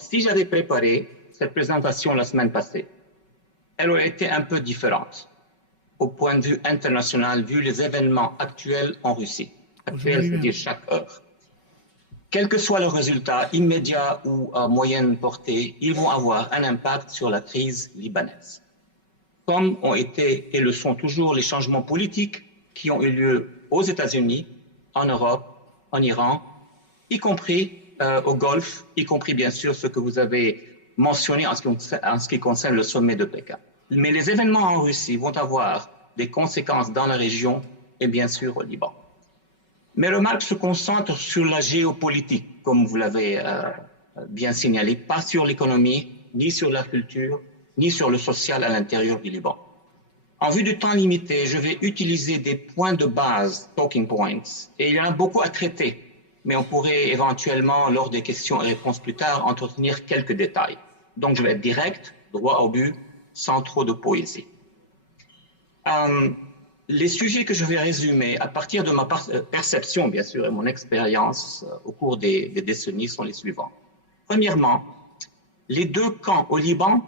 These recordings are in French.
si j'avais préparé cette présentation la semaine passée, elle aurait été un peu différente au point de vue international, vu les événements actuels en Russie. Actuels, c'est-à-dire chaque heure. Quel que soit le résultat, immédiat ou à moyenne portée, ils vont avoir un impact sur la crise libanaise. Comme ont été et le sont toujours les changements politiques qui ont eu lieu aux États-Unis, en Europe, en Iran, y compris au Golfe, y compris bien sûr ce que vous avez mentionné en ce qui concerne le sommet de Pékin. Mais les événements en Russie vont avoir des conséquences dans la région et bien sûr au Liban. Mes remarques se concentrent sur la géopolitique, comme vous l'avez bien signalé, pas sur l'économie, ni sur la culture, ni sur le social à l'intérieur du Liban. En vue du temps limité, je vais utiliser des points de base, talking points, et il y en a beaucoup à traiter, mais on pourrait éventuellement, lors des questions et réponses plus tard, entretenir quelques détails. Donc je vais être direct, droit au but, sans trop de poésie. Les sujets que je vais résumer à partir de ma perception, bien sûr, et mon expérience au cours des décennies sont les suivants. Premièrement, les deux camps au Liban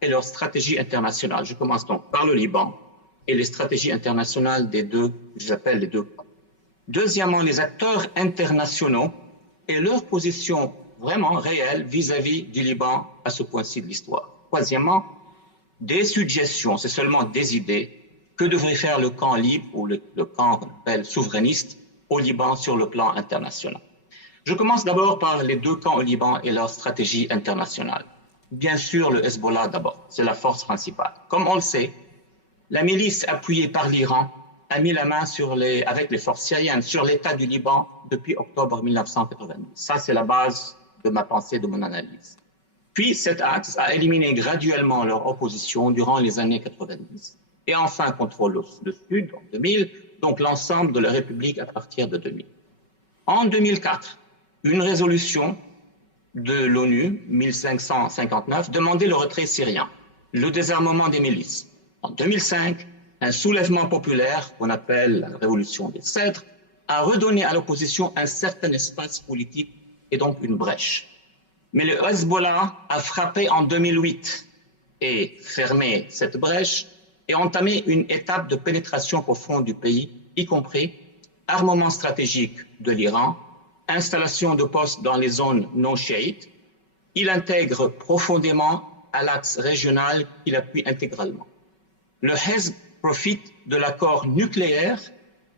et leur stratégie internationale. Je commence donc par le Liban et les stratégies internationales des deux, j'appelle les deux camps. Deuxièmement, les acteurs internationaux et leur position vraiment réelle vis-à-vis du Liban à ce point-ci de l'histoire. Troisièmement, des suggestions, c'est seulement des idées, que devrait faire le camp libre ou le camp qu'on appelle souverainiste au Liban sur le plan international. Je commence d'abord par les deux camps au Liban et leur stratégie internationale. Bien sûr, le Hezbollah d'abord, c'est la force principale. Comme on le sait, la milice appuyée par l'Iran a mis la main avec les forces syriennes sur l'État du Liban depuis octobre 1990. Ça, c'est la base de ma pensée, de mon analyse. Puis, cet axe a éliminé graduellement leur opposition durant les années 90. Et enfin contrôle le Sud en 2000, donc l'ensemble de la République à partir de 2000. En 2004, une résolution de l'ONU 1559 demandait le retrait syrien, le désarmement des milices. En 2005, un soulèvement populaire qu'on appelle la révolution des Cèdres a redonné à l'opposition un certain espace politique et donc une brèche. Mais le Hezbollah a frappé en 2008 et fermé cette brèche et entamé une étape de pénétration profonde du pays, y compris armement stratégique de l'Iran, installation de postes dans les zones non chiites. Il intègre profondément à l'axe régional qu'il appuie intégralement. Le Hezb profite de l'accord nucléaire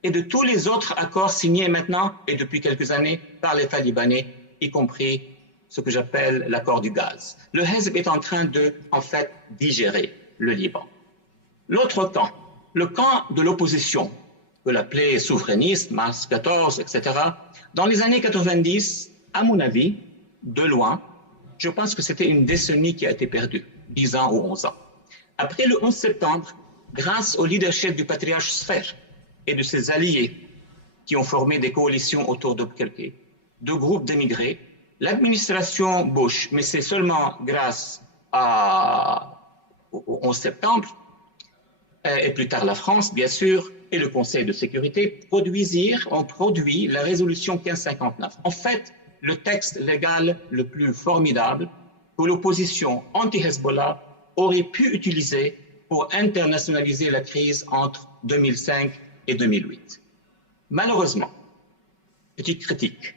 et de tous les autres accords signés maintenant et depuis quelques années par l'État libanais, y compris ce que j'appelle l'accord du gaz. Le Hezb est en train de, en fait, digérer le Liban. L'autre camp, le camp de l'opposition, que l'appelait souverainiste, Mars 14, etc., dans les années 90, à mon avis, de loin, je pense que c'était une décennie qui a été perdue, 10 ans ou 11 ans. Après le 11 septembre, grâce au leadership du patriarche Sfer et de ses alliés qui ont formé des coalitions autour d'Albukirk, de groupes d'émigrés, l'administration Bush, mais c'est seulement grâce au 11 septembre, et plus tard la France, bien sûr, et le Conseil de sécurité, ont produit la résolution 1559. En fait, le texte légal le plus formidable que l'opposition anti-Hezbollah aurait pu utiliser pour internationaliser la crise entre 2005 et 2008. Malheureusement, petite critique,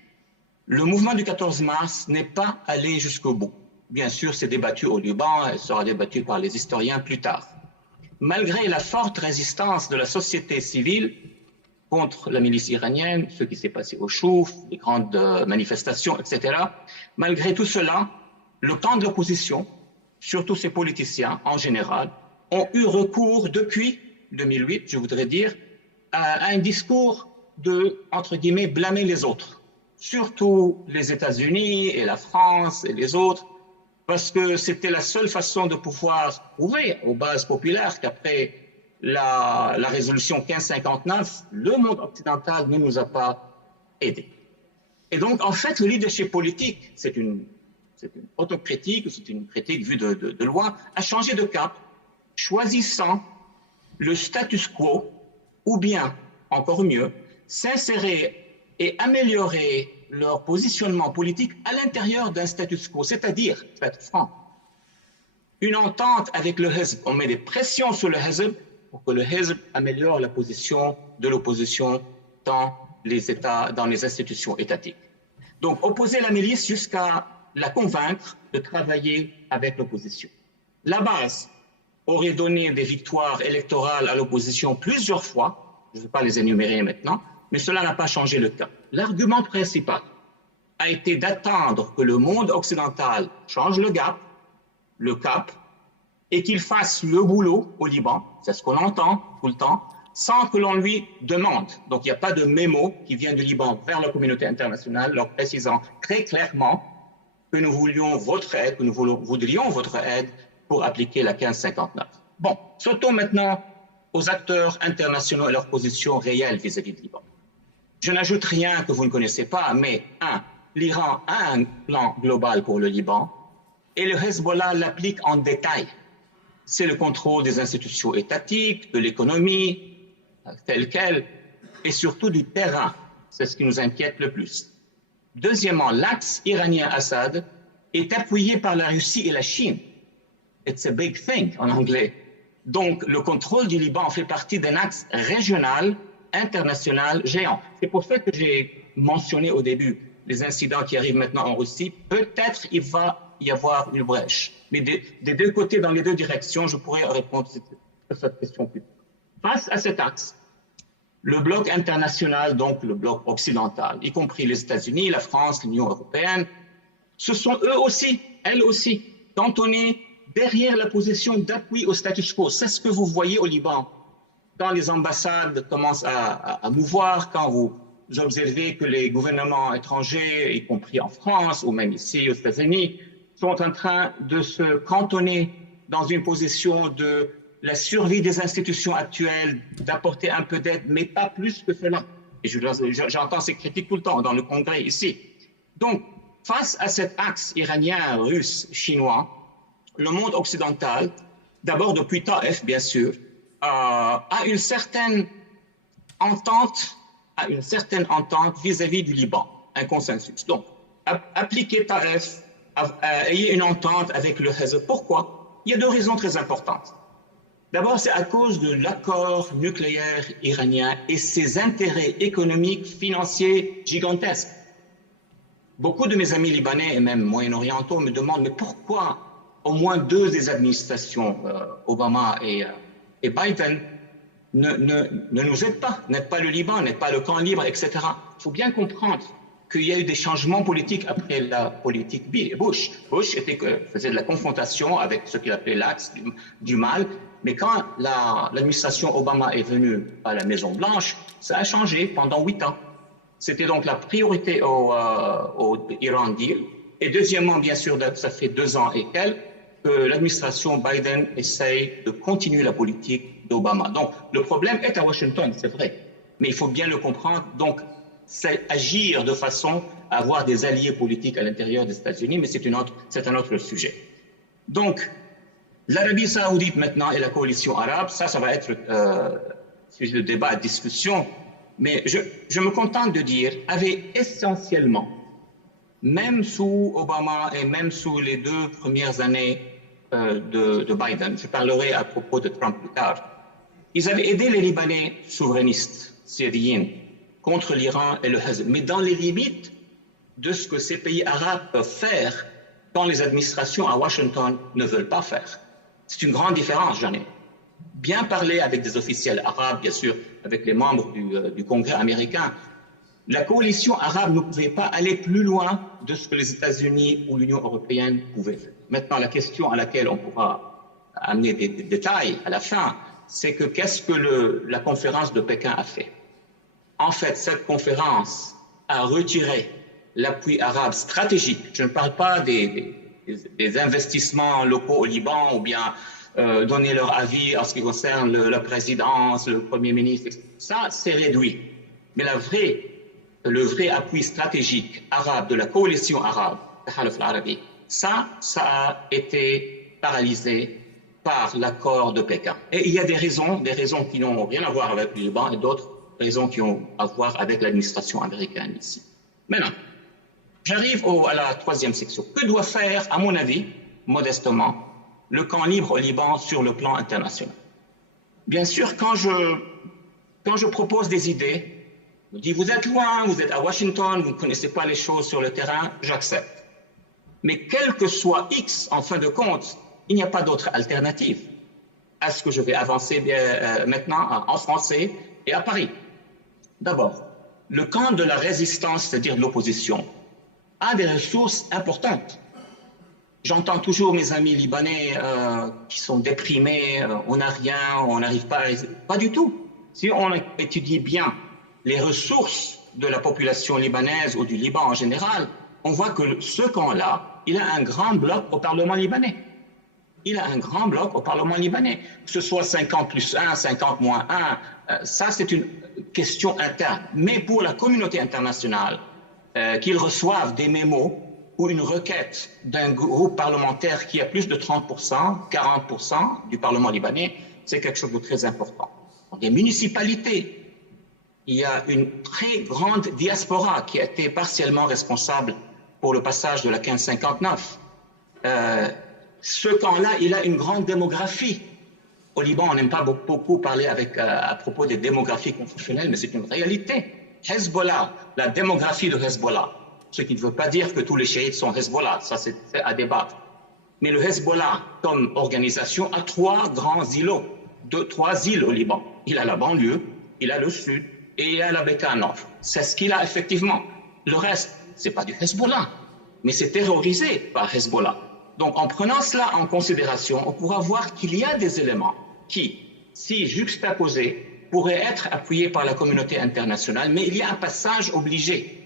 le mouvement du 14 mars n'est pas allé jusqu'au bout. Bien sûr, c'est débattu au Liban et sera débattu par les historiens plus tard. Malgré la forte résistance de la société civile contre la milice iranienne, ce qui s'est passé au Chouf, les grandes manifestations, etc., malgré tout cela, le camp de l'opposition, surtout ses politiciens en général, ont eu recours depuis 2008, je voudrais dire, à un discours de, entre guillemets, blâmer les autres, surtout les États-Unis et la France et les autres, parce que c'était la seule façon de pouvoir prouver aux bases populaires qu'après la résolution 1559, le monde occidental ne nous a pas aidés. Et donc, en fait, le leadership politique, c'est une autocritique, c'est une critique vue de loin, a changé de cap, choisissant le status quo, ou bien, encore mieux, s'insérer et améliorer leur positionnement politique à l'intérieur d'un status quo, c'est-à-dire, je vais être franc, une entente avec le Hizb. On met des pressions sur le Hizb pour que le Hizb améliore la position de l'opposition dans les États, dans les institutions étatiques. Donc, opposer la milice jusqu'à la convaincre de travailler avec l'opposition. La base aurait donné des victoires électorales à l'opposition plusieurs fois, je ne vais pas les énumérer maintenant, mais cela n'a pas changé le cas. L'argument principal a été d'attendre que le monde occidental change le cap, et qu'il fasse le boulot au Liban, c'est ce qu'on entend tout le temps, sans que l'on lui demande. Donc, il n'y a pas de mémo qui vient du Liban vers la communauté internationale, leur précisant très clairement que nous voulions votre aide, que nous voudrions votre aide pour appliquer la 1559. Bon, sautons maintenant aux acteurs internationaux et leur position réelle vis-à-vis du Liban. Je n'ajoute rien que vous ne connaissez pas, mais l'Iran a un plan global pour le Liban et le Hezbollah l'applique en détail. C'est le contrôle des institutions étatiques, de l'économie, telle qu'elle, et surtout du terrain. C'est ce qui nous inquiète le plus. Deuxièmement, l'axe iranien-Assad est appuyé par la Russie et la Chine. It's a big thing en anglais. Donc, le contrôle du Liban fait partie d'un axe régional, international, géant. C'est pour ça que j'ai mentionné au début les incidents qui arrivent maintenant en Russie. Peut-être il va y avoir une brèche. Mais des deux côtés, dans les deux directions, je pourrais répondre à cette question plus tard. Face à cet axe, le bloc international, donc le bloc occidental, y compris les États-Unis, la France, l'Union européenne, se sont elles aussi, cantonnés derrière la position d'appui au status quo. C'est ce que vous voyez au Liban. Quand les ambassades commencent à mouvoir, quand vous observez que les gouvernements étrangers, y compris en France ou même ici aux États-Unis, sont en train de se cantonner dans une position de la survie des institutions actuelles, d'apporter un peu d'aide, mais pas plus que cela. Et j'entends ces critiques tout le temps dans le Congrès ici. Donc, face à cet axe iranien, russe, chinois, le monde occidental, d'abord depuis Taïf, bien sûr, a une certaine entente vis-à-vis du Liban, un consensus. Donc, appliquer Taïf, ayez une entente avec le Hezbollah. Pourquoi? Il y a deux raisons très importantes. D'abord, c'est à cause de l'accord nucléaire iranien et ses intérêts économiques, financiers gigantesques. Beaucoup de mes amis libanais et même moyen-orientaux me demandent mais pourquoi au moins deux des administrations, Obama et Biden, ne nous aident pas, n'aident pas le Liban, n'aident pas le camp libre, etc. Il faut bien comprendre qu'il y a eu des changements politiques après la politique Bush. Bush faisait de la confrontation avec ce qu'il appelait l'axe du mal, mais quand l'administration Obama est venue à la Maison-Blanche, ça a changé pendant 8 ans. C'était donc la priorité au Iran Deal. Et deuxièmement, bien sûr, ça fait 2 ans et quelques que l'administration Biden essaye de continuer la politique d'Obama. Donc, le problème est à Washington, c'est vrai, mais il faut bien le comprendre. Donc, c'est agir de façon à avoir des alliés politiques à l'intérieur des États-Unis, mais c'est un autre sujet. Donc, l'Arabie saoudite maintenant et la coalition arabe, ça va être sujet de débat, de discussion, mais je me contente de dire, avait essentiellement, même sous Obama et même sous les 2 premières années de Biden, je parlerai à propos de Trump plus tard, ils avaient aidé les Libanais souverainistes syriens contre l'Iran et le Hezbollah, mais dans les limites de ce que ces pays arabes peuvent faire quand les administrations à Washington ne veulent pas faire. C'est une grande différence, j'en ai bien parlé avec des officiels arabes, bien sûr, avec les membres du Congrès américain. La coalition arabe ne pouvait pas aller plus loin de ce que les États-Unis ou l'Union européenne pouvaient faire. Maintenant, la question à laquelle on pourra amener des détails à la fin, c'est que qu'est-ce que la conférence de Pékin a fait? En fait, cette conférence a retiré l'appui arabe stratégique. Je ne parle pas des investissements locaux au Liban ou bien donner leur avis en ce qui concerne la présidence, le Premier ministre. Ça, c'est réduit. Mais le vrai appui stratégique arabe de la coalition arabe, ça a été paralysé par l'accord de Pékin. Et il y a des raisons qui n'ont rien à voir avec le Liban et d'autres raisons qui ont à voir avec l'administration américaine ici. Maintenant, J'arrive à la troisième section. Que doit faire, à mon avis, modestement, le camp libre au Liban sur le plan international? Bien sûr, quand je propose des idées, je dis vous êtes loin, vous êtes à Washington, vous ne connaissez pas les choses sur le terrain, j'accepte. Mais quel que soit X, en fin de compte, il n'y a pas d'autre alternative à ce que je vais avancer maintenant en français et à Paris. D'abord, le camp de la résistance, c'est-à-dire de l'opposition, a des ressources importantes. J'entends toujours mes amis libanais qui sont déprimés, on n'a rien, on n'arrive pas à... Pas du tout. Si on étudie bien les ressources de la population libanaise ou du Liban en général, on voit que ce camp-là, il a un grand bloc au Parlement libanais. Il a un grand bloc au Parlement libanais. Que ce soit 50 plus 1, 50 moins 1, ça c'est une question interne. Mais pour la communauté internationale, qu'ils reçoivent des mémos ou une requête d'un groupe parlementaire qui a plus de 30%, 40% du Parlement libanais, c'est quelque chose de très important. Dans les municipalités, il y a une très grande diaspora qui a été partiellement responsable pour le passage de la 1559. Ce camp-là, il a une grande démographie. Au Liban, on n'aime pas beaucoup parler à propos des démographies confessionnelles, mais c'est une réalité. Hezbollah, la démographie de Hezbollah, ce qui ne veut pas dire que tous les chiites sont Hezbollah, ça c'est à débattre. Mais le Hezbollah, comme organisation, a trois grands îlots, trois îles au Liban. Il a la banlieue, il a le sud et il a la Bekaa Nord. C'est ce qu'il a effectivement. Le reste, c'est pas du Hezbollah, mais c'est terrorisé par Hezbollah. Donc en prenant cela en considération, on pourra voir qu'il y a des éléments qui, si juxtaposés, pourraient être appuyés par la communauté internationale, mais il y a un passage obligé.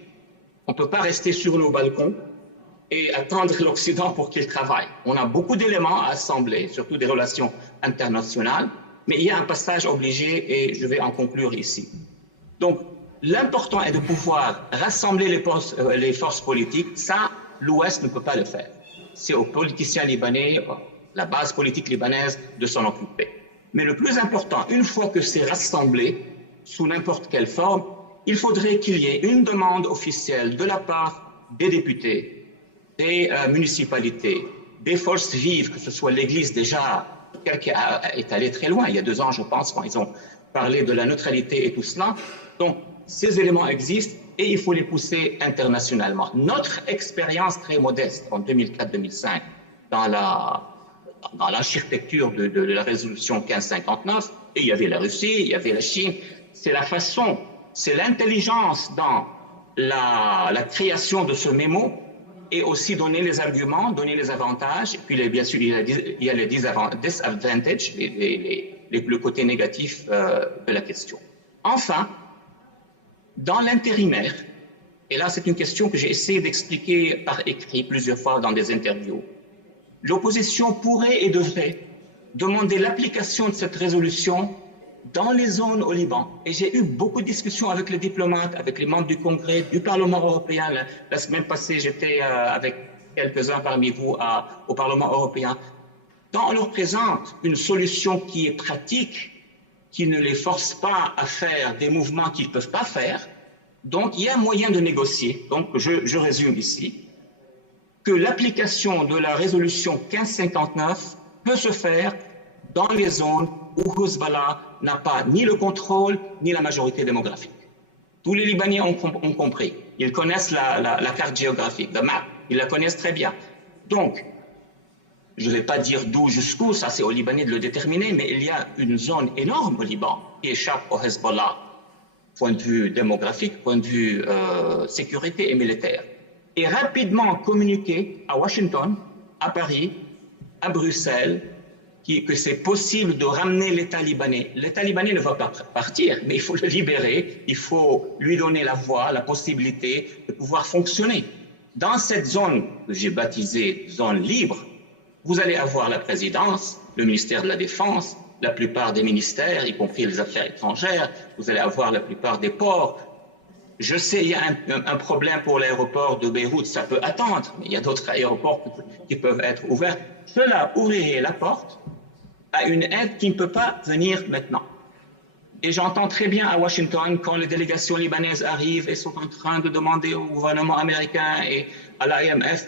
On ne peut pas rester sur nos balcons et attendre l'Occident pour qu'il travaille. On a beaucoup d'éléments à assembler, surtout des relations internationales, mais il y a un passage obligé et je vais en conclure ici. Donc, l'important est de pouvoir rassembler les forces politiques. Ça, l'Ouest ne peut pas le faire. C'est aux politiciens libanais, la base politique libanaise, de s'en occuper. Mais le plus important, une fois que c'est rassemblé, sous n'importe quelle forme, il faudrait qu'il y ait une demande officielle de la part des députés, des municipalités, des forces vives, que ce soit l'Église déjà, qui est allée très loin, il y a 2 ans, je pense, quand ils ont parlé de la neutralité et tout cela. Donc, ces éléments existent et il faut les pousser internationalement. Notre expérience très modeste en 2004-2005 dans l'architecture de la résolution 1559, et il y avait la Russie, il y avait la Chine, c'est la façon, c'est l'intelligence dans la création de ce mémo et aussi donner les arguments, donner les avantages, et puis bien sûr il y a les disadvantages, le côté négatif de la question. Enfin, dans l'intérimaire, et là c'est une question que j'ai essayé d'expliquer par écrit plusieurs fois dans des interviews, l'opposition pourrait et devrait demander l'application de cette résolution dans les zones au Liban. Et j'ai eu beaucoup de discussions avec les diplomates, avec les membres du Congrès, du Parlement européen. La semaine passée, j'étais avec quelques-uns parmi vous au Parlement européen. Quand on leur présente une solution qui est pratique, qui ne les force pas à faire des mouvements qu'ils ne peuvent pas faire, donc il y a moyen de négocier. Donc je résume ici, que l'application de la résolution 1559 peut se faire dans les zones où Hezbollah n'a pas ni le contrôle ni la majorité démographique. Tous les Libanais ont compris. Ils connaissent la carte géographique, la map. Ils la connaissent très bien. Donc, je ne vais pas dire d'où jusqu'où, ça c'est aux Libanais de le déterminer, mais il y a une zone énorme au Liban qui échappe au Hezbollah, point de vue démographique, point de vue sécurité et militaire. Et rapidement communiquer à Washington, à Paris, à Bruxelles, que c'est possible de ramener l'État libanais. L'État libanais ne va pas partir, mais il faut le libérer, il faut lui donner la voie, la possibilité de pouvoir fonctionner. Dans cette zone que j'ai baptisée zone libre, vous allez avoir la présidence, le ministère de la Défense, la plupart des ministères, y compris les affaires étrangères, vous allez avoir la plupart des ports. Je sais, il y a un problème pour l'aéroport de Beyrouth, ça peut attendre, mais il y a d'autres aéroports qui peuvent être ouverts. Cela ouvrirait la porte à une aide qui ne peut pas venir maintenant. Et j'entends très bien à Washington, quand les délégations libanaises arrivent et sont en train de demander au gouvernement américain et à l'IMF,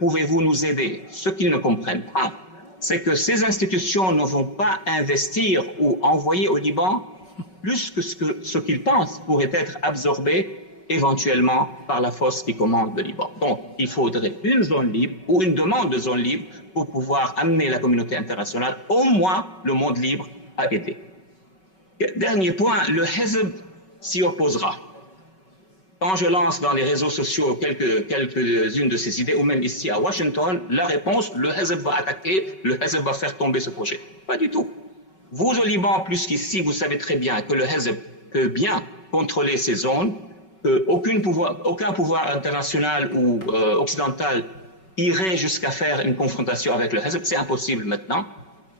pouvez-vous nous aider? Ce qu'ils ne comprennent pas, c'est que ces institutions ne vont pas investir ou envoyer au Liban plus que ce qu'ils pensent pourrait être absorbé éventuellement par la force qui commande le Liban. Donc, il faudrait une zone libre ou une demande de zone libre pour pouvoir amener la communauté internationale, au moins le monde libre, à aider. Dernier point, le Hezb s'y opposera. Quand je lance dans les réseaux sociaux quelques-unes de ces idées, ou même ici à Washington, la réponse, le Hezb va attaquer, le Hezb va faire tomber ce projet. Pas du tout. Vous, au Liban, plus qu'ici, vous savez très bien que le Hezb peut bien contrôler ces zones, qu'aucun pouvoir international ou occidental irait jusqu'à faire une confrontation avec le Hezb. C'est impossible maintenant.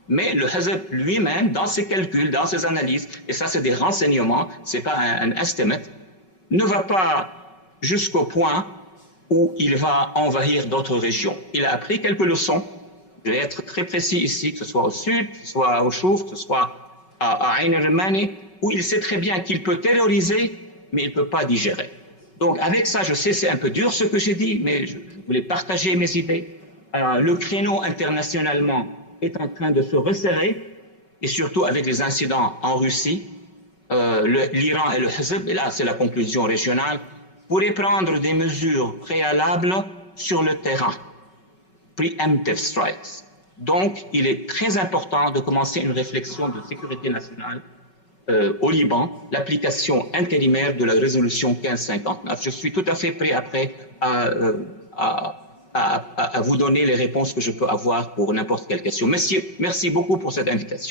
Mais le Hezb lui-même, dans ses calculs, dans ses analyses, et ça c'est des renseignements, ce n'est pas un estimate, ne va pas jusqu'au point où il va envahir d'autres régions. Il a appris quelques leçons. Je vais être très précis ici, que ce soit au sud, que ce soit au Chouf, que ce soit à Ain el-Rumani, où il sait très bien qu'il peut terroriser, mais il ne peut pas digérer. Donc avec ça, je sais, c'est un peu dur ce que j'ai dit, mais je voulais partager mes idées. Le créneau internationalement est en train de se resserrer, et surtout avec les incidents en Russie, l'Iran et le Hezb, et là c'est la conclusion régionale, pourraient prendre des mesures préalables sur le terrain, preemptive strikes. Donc il est très important de commencer une réflexion de sécurité nationale au Liban, l'application intérimaire de la résolution 1559. Je suis tout à fait prêt après à vous donner les réponses que je peux avoir pour n'importe quelle question. Merci beaucoup pour cette invitation.